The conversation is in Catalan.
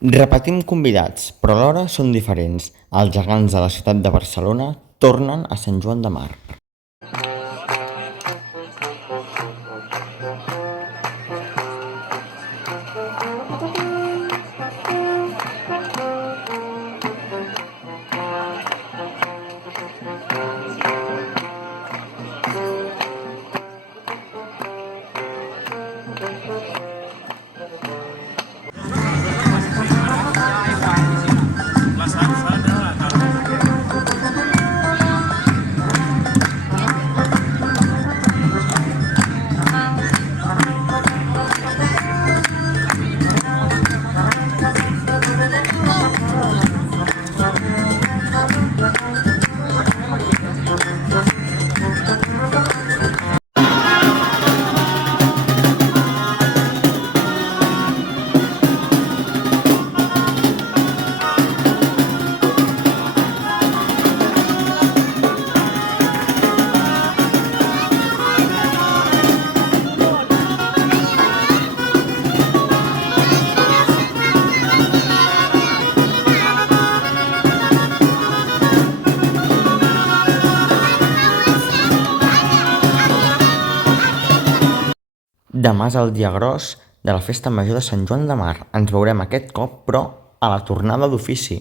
Repetim convidats, però alhora són diferents. Els gegants de la ciutat de Barcelona tornen a Sant Joan de Mar. Demà és el dia gros de la Festa Major de Sant Joan de Mar. Ens veurem aquest cop, però, a la tornada d'ofici.